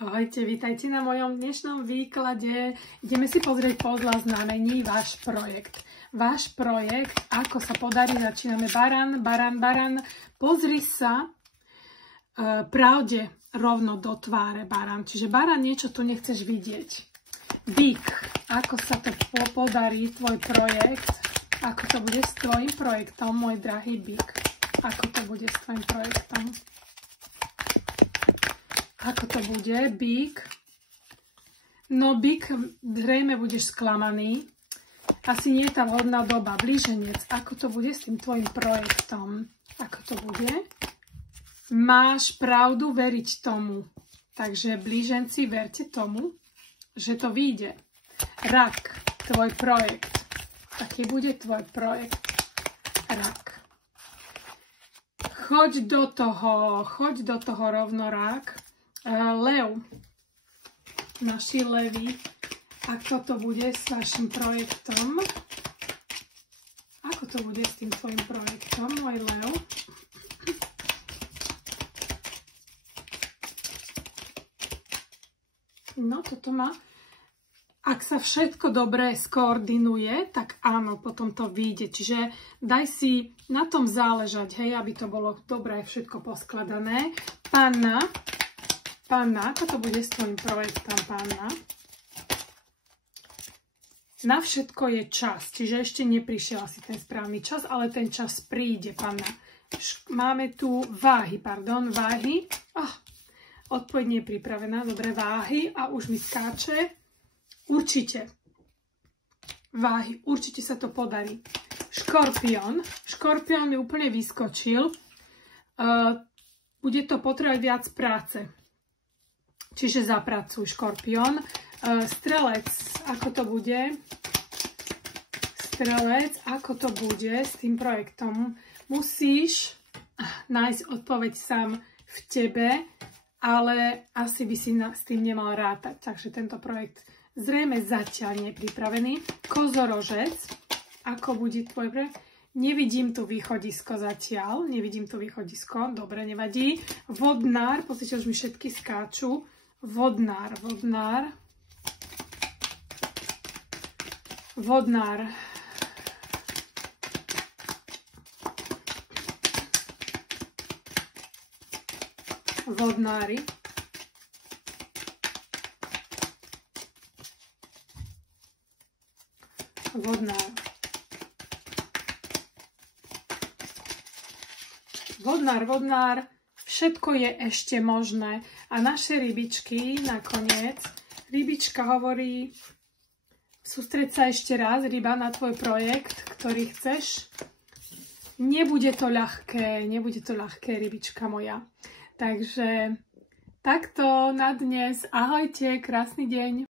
Ahojte, vítajte na mojom dnešnom výklade. Ideme si pozrieť podľa znamení váš projekt. Váš projekt, ako sa podarí, začíname baran. Pozri sa pravde rovno do tváre, baran. Čiže baran, niečo tu nechceš vidieť. Bík, ako sa to podarí, tvoj projekt, ako to bude s tvojim projektom, môj drahý bík. Ako to bude s tvojim projektom. Ako to bude? Bík. No bík, zrejme budeš sklamaný. Asi nie je tá vhodná doba. Blíženec, ako to bude s tým tvojim projektom? Ako to bude? Máš pravdu veriť tomu. Takže blíženci, verte tomu, že to vyjde. Rak, tvoj projekt. Aký bude tvoj projekt? Rak. Choď do toho rovno, rak. Lev, naši levi, ako to bude s vašim projektom? Ako to bude s tým tvojim projektom, môj lev? No, toto má. Ak sa všetko dobre skoordinuje, tak áno, potom to vyjde. Čiže daj si na tom záležať, hej, aby to bolo dobre všetko poskladané. Panna, ako to bude s tvojim projektom, panna? Na všetko je čas, čiže ešte neprišiel asi ten správny čas, ale ten čas príde, panna. Máme tu váhy. Odpoveď nie je pripravená, dobre, váhy a už mi skáče. Určite. Váhy, určite sa to podarí. Škorpión mi úplne vyskočil. Bude to potrebovať viac práce. Čiže zapracuj, škorpión. Strelec, ako to bude? Strelec, ako to bude s tým projektom? Musíš nájsť odpoveď sám v tebe, ale asi by si s tým nemal rátať. Takže tento projekt zrejme zatiaľ nie je pripravený. Kozorožec, ako bude tvoj projekt? Nevidím tu východisko zatiaľ. Dobre, nevadí. Vodnár, pozrite, už mi všetky skáču. Vodnár. Vodnári. Vodnár. Všetko je ešte možné. A naše rybičky nakoniec. Rybička hovorí, sústreď sa ešte raz, ryba, na tvoj projekt, ktorý chceš. Nebude to ľahké, rybička moja. Takže takto na dnes. Ahojte, krásny deň.